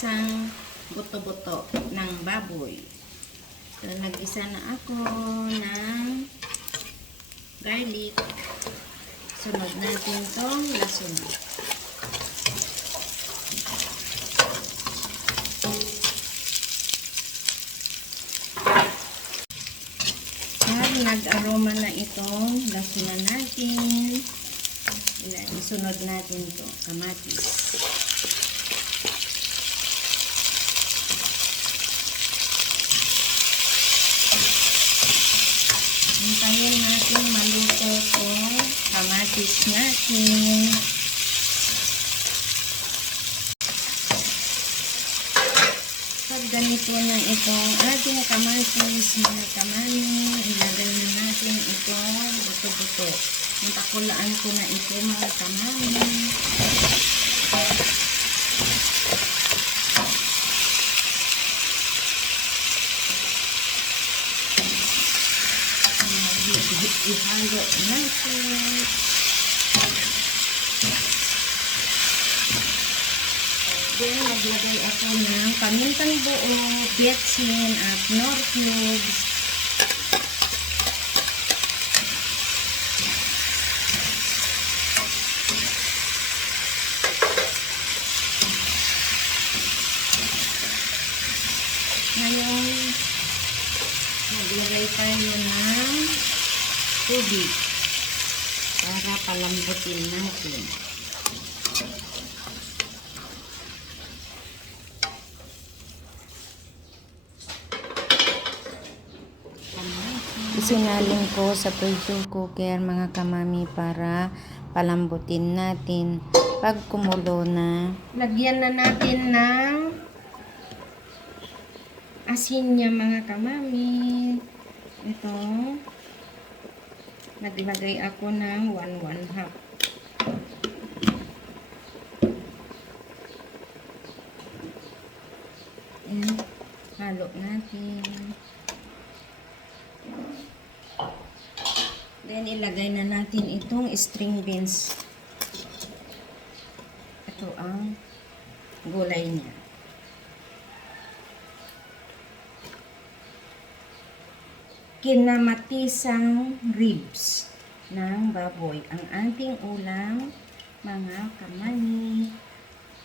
kamatisang buto-buto ng baboy. So, nag-isa na ako ng garlic. Sunod natin tong lason. At nag-aroma na itong lasunan natin. Isunod natin to kamatis. Hintayin natin maluto itong kamatis natin. Pag ganito na itong ating kamatis, mga kamami, ilagay na natin itong buto-buto. Natakulaan ko na ito, mga kamami. Ihalo natin. Then, maglagay ako ng pamintang buo, betsin at nor cubes. Ngayon, maglagay tayo ng tubig para palambutin natin. Isinalin ko sa pressure cooker, mga kamami, para palambutin natin. Pag kumulo na, lagyan na natin ng asin niya, mga kamami. Ito, naglagay ako ng 1/2. Ayan, halo natin. Then, ilagay na natin itong string beans. Ito ang gulay niya. Kinamatisang ribs ng baboy ang ating ulam, mga kamani,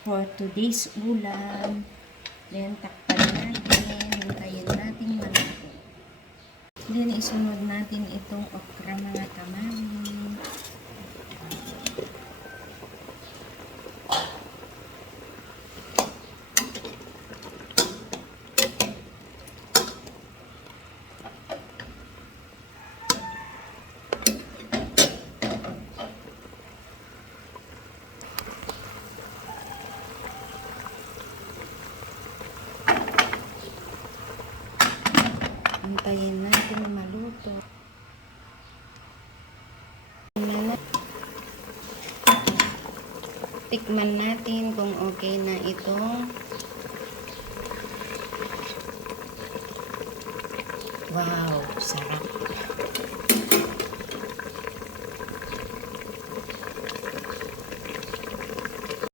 for today's ulam. Then, takpan natin, hintayin natin maluto. Then, isunod natin itong okra, mga kamani. Hintayin natin maluto. Tikman natin kung okay na ito. Wow, sarap.